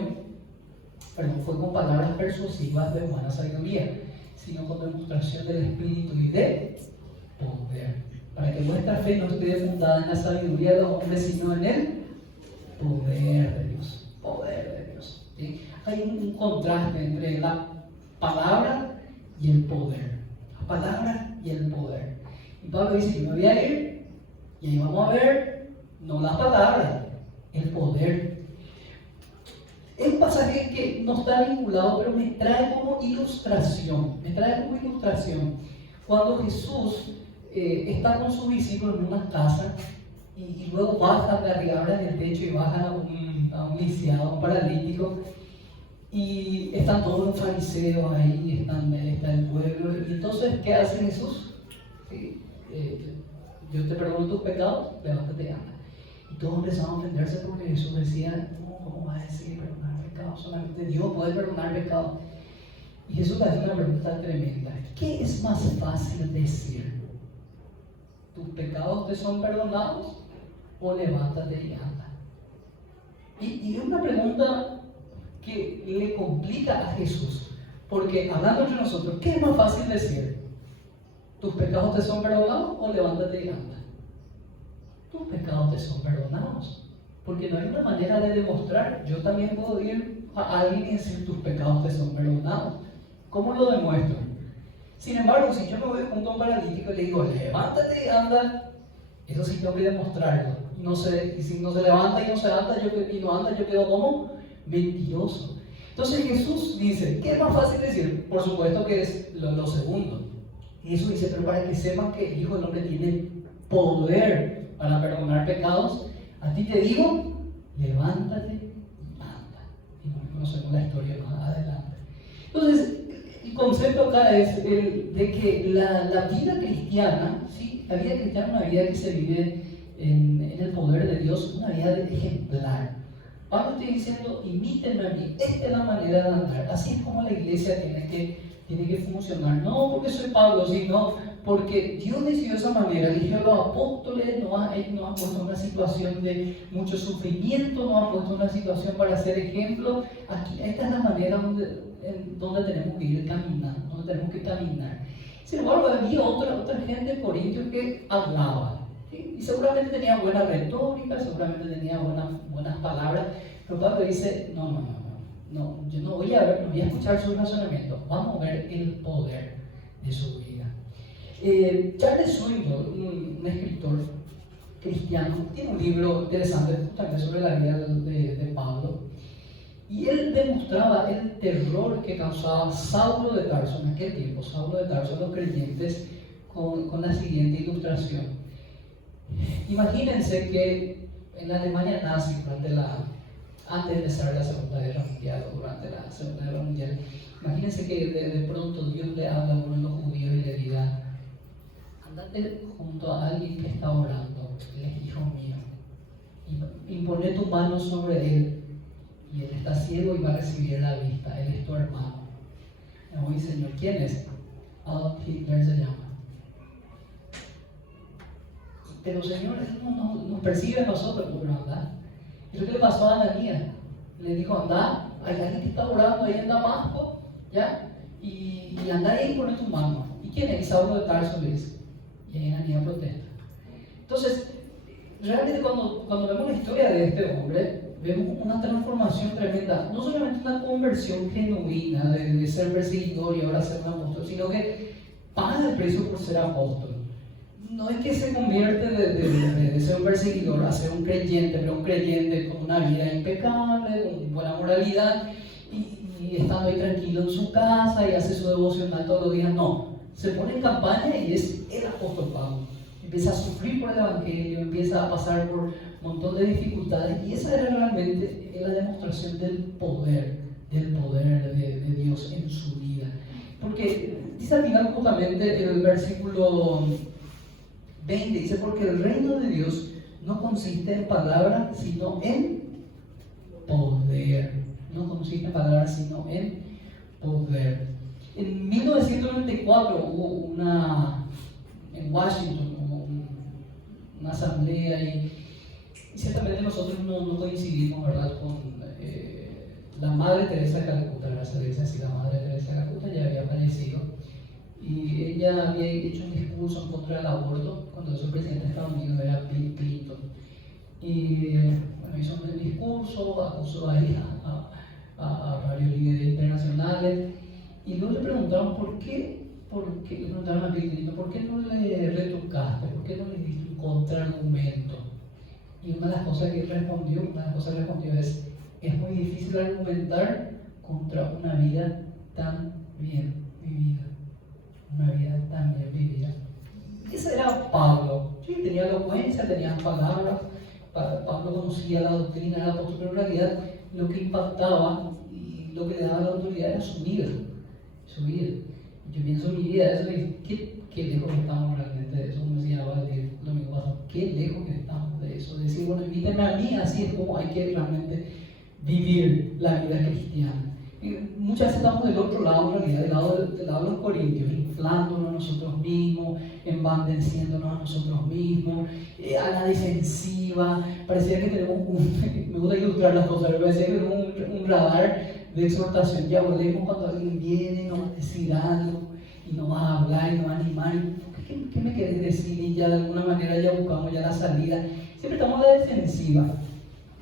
con palabras persuasivas de humana sabiduría, sino con demostración del Espíritu y de poder, para que vuestra fe no esté fundada en la sabiduría de los hombres, sino en el poder de Dios. ¿Sí? hay un contraste entre la palabra y el poder. La palabra y el poder. Y Pablo dice, yo me voy a ir y ahí vamos a ver, no las palabras, el poder. Es un pasaje que no está vinculado, pero me trae como ilustración. Cuando Jesús está con sus discípulos en una casa y luego bajan de arriba, abren el techo y bajan a un lisiado, a un paralítico, y están todos los fariseos ahí, está el pueblo. Y entonces, ¿qué hace Jesús? Sí, yo te perdono tus pecados, levántate y anda. Y todos empezaron a ofenderse porque Jesús decía, no, ¿cómo vas a decir perdonar pecados? Solamente Dios puede perdonar pecados. Y Jesús le hace una pregunta tremenda. ¿Qué es más fácil decir? ¿Tus pecados te son perdonados o levántate y anda? Y es una pregunta que le complica a Jesús, porque hablando entre nosotros, ¿qué es más fácil decir? ¿Tus pecados te son perdonados o levántate y anda? Tus pecados te son perdonados, porque no hay una manera de demostrar. Yo también puedo ir a alguien y decir tus pecados te son perdonados. ¿Cómo lo demuestro? Sin embargo, si yo me voy junto a un paralítico y le digo levántate y anda, eso sí tengo que demostrarlo. Y si no se levanta y no se anda, yo quedo como mentiroso. Entonces Jesús dice, ¿qué es más fácil decir? Por supuesto que es lo segundo. Y Jesús dice, pero para que sepan que el Hijo del Hombre tiene poder para perdonar pecados, a ti te digo, levántate y anda. Y conocemos la historia más adelante. Entonces, el concepto acá es el de que la vida cristiana, ¿sí? La vida cristiana es una vida que se vive en el poder de Dios, una vida ejemplar. Pablo está diciendo, imítenme a mí, esta es la manera de andar, así es como la iglesia tiene que funcionar, no porque soy Pablo, sino porque Dios decidió esa manera, eligió a los apóstoles, nos ha puesto en una situación de mucho sufrimiento, nos ha puesto en una situación para ser ejemplo. Aquí, esta es la manera donde tenemos que ir caminando, donde tenemos que caminar. Sin embargo, había otra gente en Corintios que hablaba, ¿sí? Y seguramente tenía buena retórica, seguramente tenía buenas palabras, pero Pablo dice, no, yo no voy a escuchar sus razonamientos, vamos a ver el poder de su vida. Charles Swindoll, un escritor cristiano, tiene un libro interesante justamente sobre la vida de Pablo, y él demostraba el terror que causaba Saulo de Tarso en aquel tiempo, Saulo de Tarso a los creyentes, con la siguiente ilustración. Imagínense que en la Alemania nazi, antes de empezar la Segunda Guerra Mundial o durante la Segunda Guerra Mundial, imagínense que de pronto Dios le habla a uno de los judíos y le diga, andate junto a alguien que está orando, él es hijo mío, y impone tu mano sobre él, y él está ciego y va a recibir la vista, él es tu hermano. Y dice, Señor, ¿quién es? Adolf Hitler se llama. Pero Señor, él nos persigue a nosotros, pero anda. ¿Y lo que le pasó a Ananías? Le dijo, anda, hay alguien que está orando ahí en Damasco, ¿ya? Y anda ahí y pone tu mano. ¿Y quién es? Saulo de Tarso le dice. Y ahí Ananías protesta. Entonces, realmente cuando vemos la historia de este hombre, vemos una transformación tremenda, no solamente una conversión genuina de ser perseguidor y ahora ser un apóstol, sino que paga el precio por ser apóstol. No es que se convierte de ser un perseguidor a ser un creyente, pero un creyente con una vida impecable, con buena moralidad y estando ahí tranquilo en su casa y hace su devocional todos los días. No, se pone en campaña y es el apóstol Pablo. Empieza a sufrir por el evangelio, empieza a pasar por un montón de dificultades, y esa era realmente la demostración del poder de Dios en su vida. Porque dice al final justamente el versículo 20, dice, porque el reino de Dios no consiste en palabras, sino en poder. No consiste en palabras, sino en poder. En 1994 hubo en Washington, una asamblea, y ciertamente nosotros no coincidimos, ¿verdad?, con la Madre Teresa de Calcuta. Gracias a Dios, así la Madre Teresa de Calcuta ya había fallecido, y ella había hecho un discurso en contra del aborto cuando el presidente de Estados Unidos era Bill Clinton. Y bueno, hizo un discurso, acusó a a varios líderes internacionales, y luego le preguntaron le preguntaron a Bill Clinton, ¿por qué no le retocaste? ¿Por qué no le diste un contraargumento? Y una de las cosas que él respondió, es muy difícil argumentar contra una vida tan bien vivida. Una vida tan bien vivida. Ese era Pablo. Sí, tenía elocuencia, tenía palabras. Pablo conocía la doctrina del apóstol, pero en realidad lo que impactaba y lo que le daba la autoridad era su vida. Su vida. Yo pienso en mi vida, eso es, ¿qué lejos estamos realmente de eso? Como decía Valdir el domingo pasado, qué lejos que estamos de eso. Decir, bueno, invíteme a mí, así es como hay que realmente vivir la vida cristiana. Y muchas veces estamos del otro lado, en realidad, del lado de los corintios, inflándonos a nosotros mismos, embandeciéndonos a nosotros mismos, a la defensiva. Parecía que tenemos me gusta ilustrar las cosas, pero parecía que tenemos un radar de exhortación. Ya volvemos cuando alguien viene y nos va a decir algo, y nos va a hablar y nos va a animar. ¿Qué me querés decir? Y ya de alguna manera ya buscamos ya la salida. Siempre estamos a la defensiva,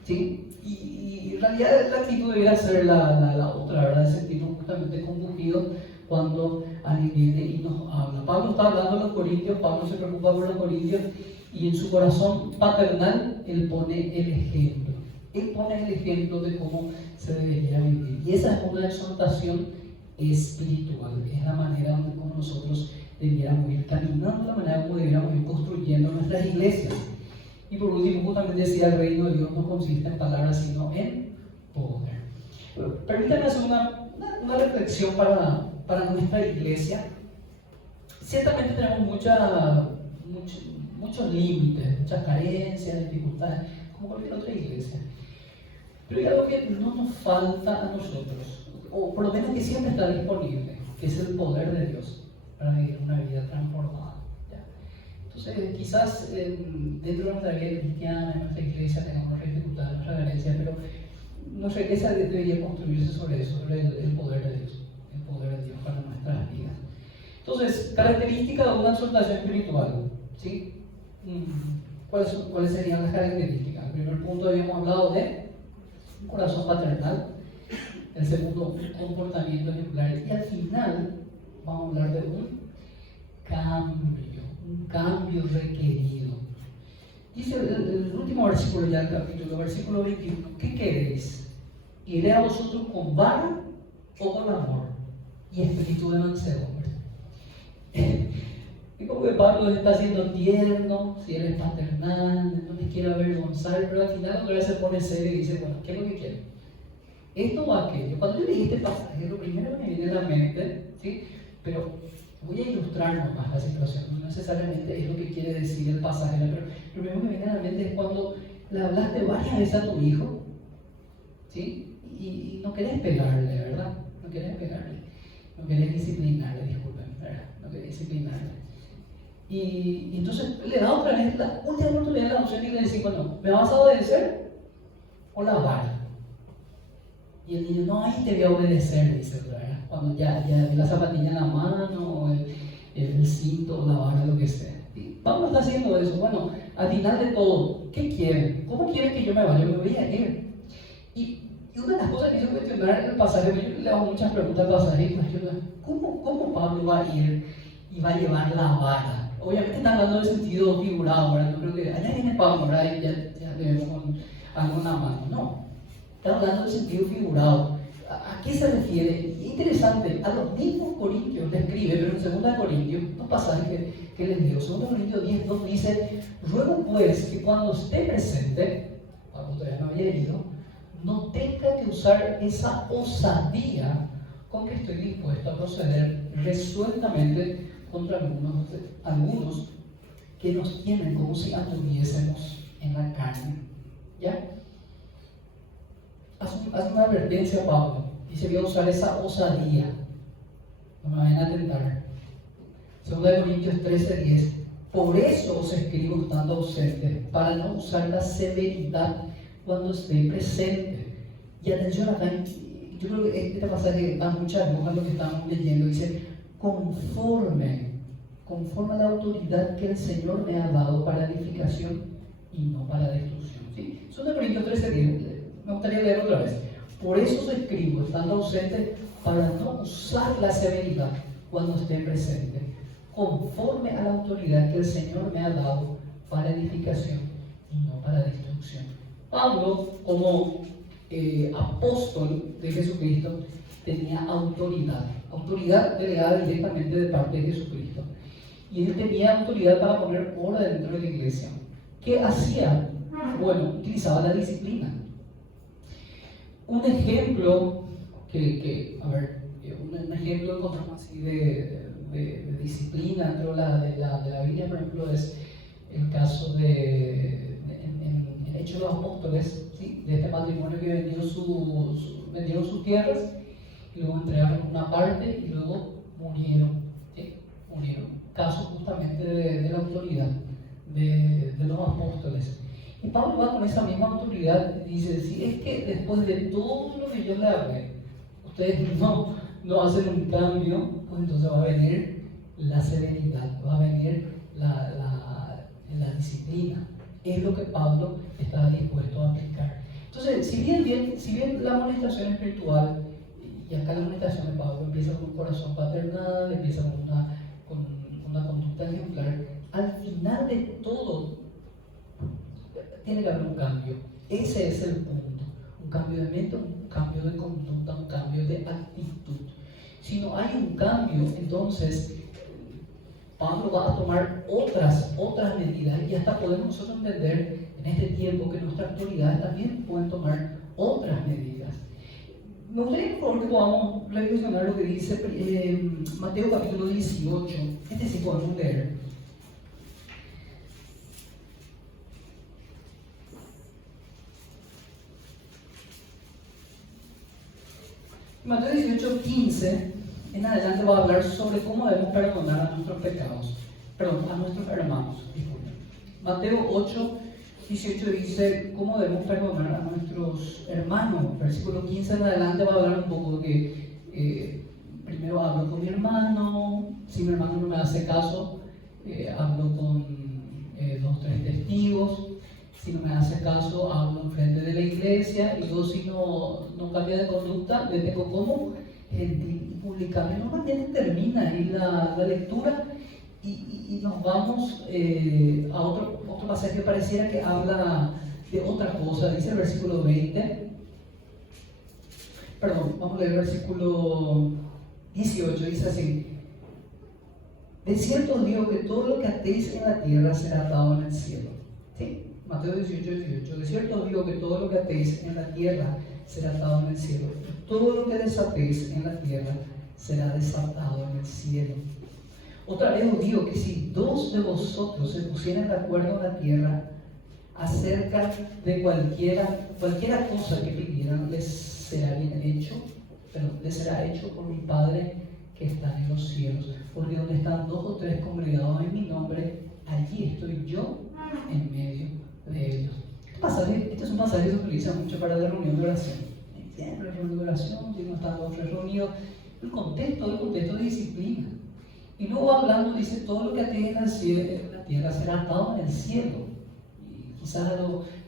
¿sí? Y en realidad la actitud debería ser la otra, ¿verdad? De sentirnos justamente compungidos cuando alguien viene y nos habla. Pablo está hablando a los corintios, Pablo se preocupa por los corintios, y en su corazón paternal él pone el ejemplo. Él pone el ejemplo de cómo se debería vivir. Y esa es una exhortación espiritual. Es la manera en cómo nosotros debiéramos ir caminando, la manera como debiéramos ir construyendo nuestras iglesias. Y por último, justamente decía, el reino de Dios no consiste en palabras, sino en poder. Permítanme hacer una reflexión para nuestra iglesia. Ciertamente tenemos muchos límites, muchas carencias, dificultades, como cualquier otra iglesia. Pero hay algo que no nos falta a nosotros, o por lo menos que siempre está disponible, que es el poder de Dios para vivir una vida transformada. Entonces, quizás dentro de nuestra vida cristiana, en nuestra iglesia, tengamos nuestras dificultades, nuestras carencias, pero nuestra iglesia debería construirse sobre eso, sobre el poder de Dios, el poder de Dios para nuestras vidas. Entonces, características de una exhortación espiritual, ¿sí? ¿Cuáles serían las características? En primer punto habíamos hablado de un corazón paternal, el segundo, un comportamiento ejemplar, y al final vamos a hablar de un cambio requerido. Dice el último versículo ya del capítulo, versículo 21, ¿qué queréis? ¿Iré a vosotros con vara o con amor y espíritu de mansedumbre? Y como que Pablo está siendo tierno, si él es paternal, no les quiere avergonzar, pero al final cuando él se pone serio y dice, bueno, ¿qué es lo que quiere? Esto o aquello. Cuando yo leí este pasaje, lo primero que me viene a la mente, ¿sí? Pero voy a ilustrar nomás la situación, no necesariamente es lo que quiere decir el pasaje, pero lo primero que me viene a la mente es cuando le hablaste varias veces a tu hijo, ¿sí? Y no querés pegarle, ¿verdad? No querés pegarle, no querés disciplinarle, disculpen, ¿verdad? No querés disciplinarle. Y entonces le da otra vez la última oportunidad de la opción y le dice, bueno, ¿me vas a obedecer o la vara? Y el niño, no, ahí te voy a obedecer, dice, ¿verdad? Cuando ya la zapatilla en la mano, o el cinto, o la vara, lo que sea. Y Pablo está haciendo eso. Bueno, al final de todo, ¿qué quieren? ¿Cómo quieren que yo me vaya? Me voy a ir. Y una de las cosas que hizo cuestionar el pasaje, yo le hago muchas preguntas al pasaje, ¿cómo Pablo va a ir y va a llevar la vara? Obviamente está hablando de sentido figurado, ¿verdad? Yo creo que allá viene Pablo, ¿verdad? Y ya le vemos con alguna mano. No. Está hablando de sentido figurado. ¿A qué se refiere? Interesante, a los mismos corintios le escribe, pero en 2 Corintios, un pasaje que les leo, 2 Corintios 10:2 dice, ruego pues que cuando esté presente, Pablo todavía no había ido, no tenga que usar esa osadía con que estoy dispuesto a proceder resueltamente contra algunos que nos tienen como si anduviésemos en la carne. ¿Ya? Hace una advertencia a Pablo. Dice, voy a usar esa osadía. No me vayan a tentar. 2 Corintios 13:10. Por eso os escribo estando ausente, para no usar la severidad cuando esté presente. Y atención acá, yo creo que este pasaje da mucha luz a lo que estamos leyendo. Dice, conforme a la autoridad que el Señor me ha dado para edificación y no para destrucción. ¿Sí? 2 Corintios 13:10. Me gustaría leer otra vez. Por eso os escribo, estando ausente, para no usar la severidad cuando esté presente, conforme a la autoridad que el Señor me ha dado para edificación y no para destrucción. Pablo, como apóstol de Jesucristo, tenía autoridad delegada directamente de parte de Jesucristo. Y él tenía autoridad para poner orden dentro de la iglesia. ¿Qué hacía? Bueno, utilizaba la disciplina. Un ejemplo un ejemplo encontramos así de disciplina dentro de la Biblia, por ejemplo, es el caso en Hechos de los Apóstoles, ¿sí? De este matrimonio que vendieron sus tierras y luego entregaron una parte y luego murieron. ¿Sí? Murieron. Caso justamente de la autoridad de los apóstoles. Y Pablo va con esa misma autoridad y dice, si es que después de todo lo que yo le hablé, ustedes no hacen un cambio, pues entonces va a venir la severidad, va a venir la disciplina. Es lo que Pablo estaba dispuesto a aplicar. Entonces, si bien la amonestación espiritual, y acá la amonestación de Pablo empieza con un corazón paternal, empieza con una conducta ejemplar, al final de todo tiene que haber un cambio. Ese es el punto. Un cambio de mente, un cambio de conducta, un cambio de actitud. Si no hay un cambio, entonces Pablo va a tomar otras medidas y hasta podemos nosotros entender en este tiempo que nuestras autoridades también pueden tomar otras medidas. Me gustaría por favor que podamos reflexionar lo que dice Mateo capítulo 18. Este sí podemos leer. Mateo 18, 15 en adelante va a hablar sobre cómo debemos perdonar a nuestros pecados, a nuestros hermanos. Disculpen. Mateo 8, 18 dice cómo debemos perdonar a nuestros hermanos. Versículo 15 en adelante va a hablar un poco de que primero hablo con mi hermano, si mi hermano no me hace caso, hablo con 2, 3 testigos. Si no me hace caso, hablo en frente de la iglesia, y luego si no cambia de conducta, le tengo como gentil y publicano. Y normalmente termina ahí la lectura y nos vamos a otro pasaje que pareciera que habla de otra cosa. Dice el versículo 20, vamos a leer el versículo 18, dice así: de cierto os digo que todo lo que atéis en la tierra será atado en el cielo. ¿Sí? Mateo 18, 18. De cierto os digo que todo lo que atéis en la tierra será atado en el cielo, y todo lo que desatéis en la tierra será desatado en el cielo. Otra vez os digo que si 2 de vosotros se pusieran de acuerdo en la tierra acerca de cualquiera cosa que pidieran, les será bien hecho, pero les será hecho por mi Padre que está en los cielos. Porque donde están 2 o 3 congregados en mi nombre, allí estoy yo en medio de ellos. Este es un pasaje que se utiliza mucho para la reunión de oración. Siempre la reunión de oración, si no están 2 o 3 reunidos, el contexto de disciplina. Y luego hablando, dice: todo lo que atéis en la tierra será atado en el cielo. Y quizás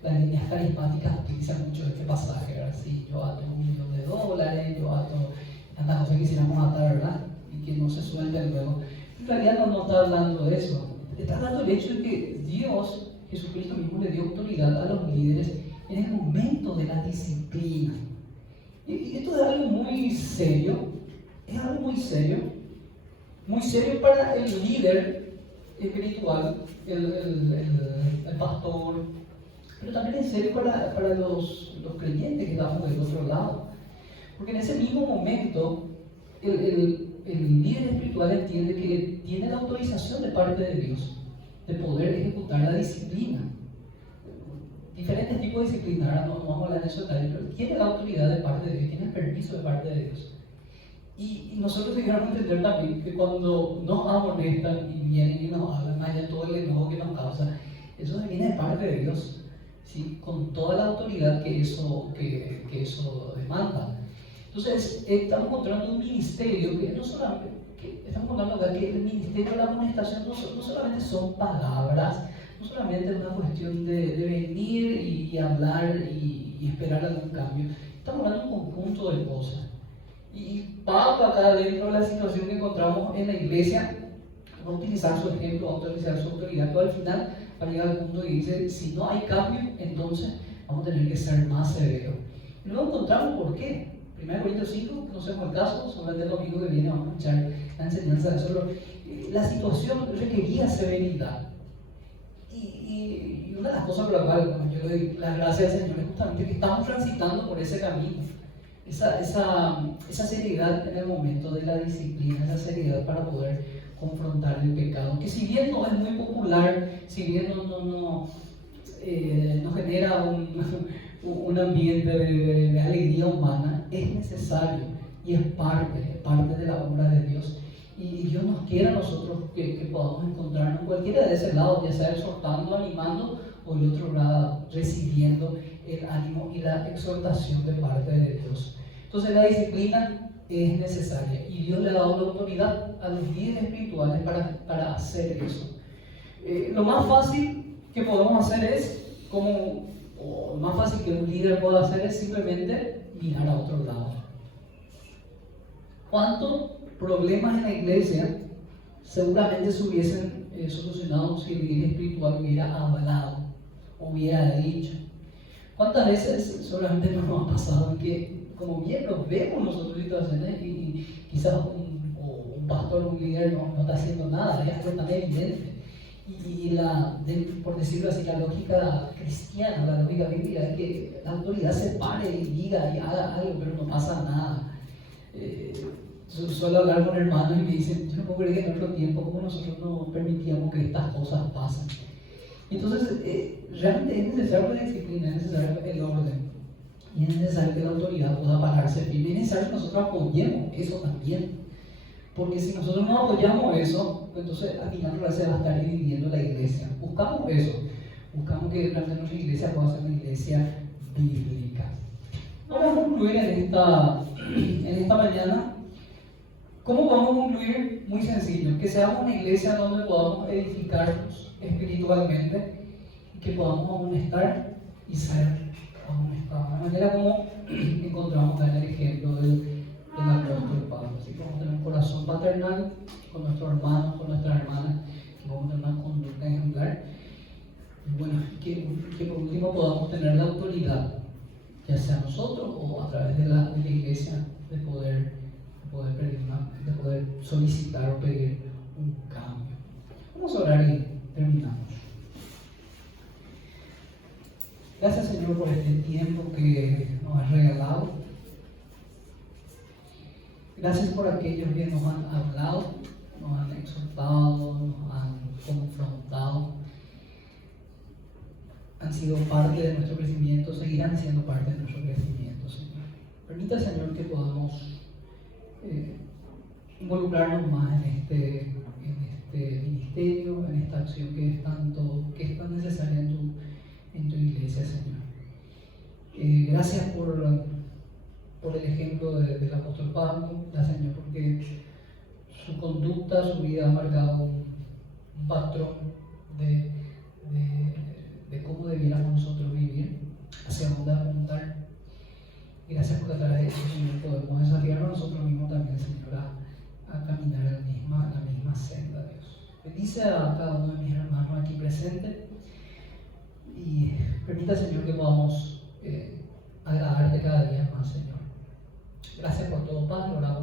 las líneas carismáticas utilizan mucho este pasaje, ¿verdad? Si yo ato $1.000.000, yo ato tantas cosas que quisiéramos atar, ¿verdad? Y que no se suelten luego. En realidad no está hablando de eso. Está hablando del hecho de que Dios, Jesucristo mismo, le dio autoridad a los líderes en el momento de la disciplina. Y esto es algo muy serio. Es algo muy serio para el líder espiritual, el pastor, pero también es serio para los creyentes que estamos del otro lado. Porque en ese mismo momento, el líder espiritual entiende que tiene la autorización de parte de Dios de poder ejecutar la disciplina. Diferentes tipos de disciplina, ahora no vamos a hablar de eso, pero tiene la autoridad de parte de Dios, tiene el permiso de parte de Dios. Y nosotros deberíamos entender también que cuando nos amonestan y vienen y nos hablan allá todo el enojo que nos causa, eso viene de parte de Dios, ¿sí? Con toda la autoridad que eso demanda. Entonces, estamos encontrando un ministerio que no solamente, estamos encontrando acá que el ministerio de la amonestación no solamente son palabras, no solamente es una cuestión de venir y hablar y esperar algún cambio. Estamos hablando de un conjunto de cosas. Y Pablo, acá dentro de la situación que encontramos en la iglesia, va a utilizar su ejemplo, va a utilizar su autoridad, pero al final va a llegar al punto y dice, si no hay cambio, entonces vamos a tener que ser más severos. Y luego encontramos por qué. 1 Corintios 5, que no sé por el caso, sobre el domingo que viene vamos a escuchar la enseñanza de eso. La situación requería severidad. Y una de las cosas por las cuales yo le doy las gracias al Señor es justamente que estamos transitando por ese camino. Esa seriedad en el momento de la disciplina, esa seriedad para poder confrontar el pecado, que si bien no es muy popular, si bien no genera un ambiente de alegría humana, es necesario y es parte de la obra de Dios. Y Dios nos quiere a nosotros que podamos encontrarnos cualquiera de ese lado, ya sea exhortando, animando, o el otro lado recibiendo el ánimo y la exhortación de parte de Dios. Entonces la disciplina es necesaria y Dios le ha dado la autoridad a los líderes espirituales para hacer eso. Lo más fácil que podemos hacer es, o lo más fácil que un líder pueda hacer es simplemente mirar a otro lado. ¿Cuántos problemas en la iglesia seguramente se hubiesen solucionado si el líder espiritual hubiera hablado, hubiera dicho? ¿Cuántas veces seguramente nos ha pasado que como bien nos vemos nosotros situaciones y quizás un pastor, un líder no está haciendo nada, es algo tan evidente? Y por decirlo así, la lógica cristiana, la lógica bíblica es que la autoridad se pare y diga y haga algo, pero no pasa nada. Suelo hablar con hermanos y me dicen, yo no puedo creer que en otro tiempo como nosotros no permitíamos que estas cosas pasen. Entonces, realmente es necesario la disciplina, es necesario el orden, y es necesario que la autoridad pueda pararse firme, es necesario que nosotros apoyemos eso también. Porque si nosotros no apoyamos eso, entonces al final se va a estar dividiendo la iglesia. Buscamos eso, buscamos que realmente nuestra iglesia pueda ser una iglesia bíblica. Vamos a concluir en esta mañana. ¿Cómo podemos concluir? Muy sencillo, que seamos una iglesia donde podamos edificarnos espiritualmente y que podamos amonestar y ser amonestados. De manera como encontramos en el ejemplo del apóstol Pablo. Así que vamos a tener un corazón paternal con nuestros hermanos, con nuestras hermanas, que vamos a tener una conducta ejemplar. Y bueno, que por último podamos tener la autoridad, ya sea nosotros o a través de la iglesia, de poder solicitar o pedir un cambio. Vamos a orar y terminamos. Gracias, Señor, por este tiempo que nos has regalado. Gracias por aquellos que nos han hablado, nos han exhortado, nos han confrontado. Han sido parte de nuestro crecimiento, seguirán siendo parte de nuestro crecimiento, Señor. Permita, Señor, que podamos involucrarnos más en este ministerio, en esta acción que es tan necesaria en tu iglesia, Señor. Gracias por el ejemplo del apóstol Pablo. Gracias, Señor, porque su conducta, su vida ha marcado un patrón de cómo debiéramos nosotros vivir, hacia dónde apuntar. Y gracias porque a través de eso, Señor, podemos desafiarnos a nosotros mismos también, Señor, a caminar en la misma senda, Dios. Bendice a cada uno de mis hermanos aquí presentes y permita, Señor, que podamos agradarte cada día más, Señor. Gracias por todo, Padre. Oramos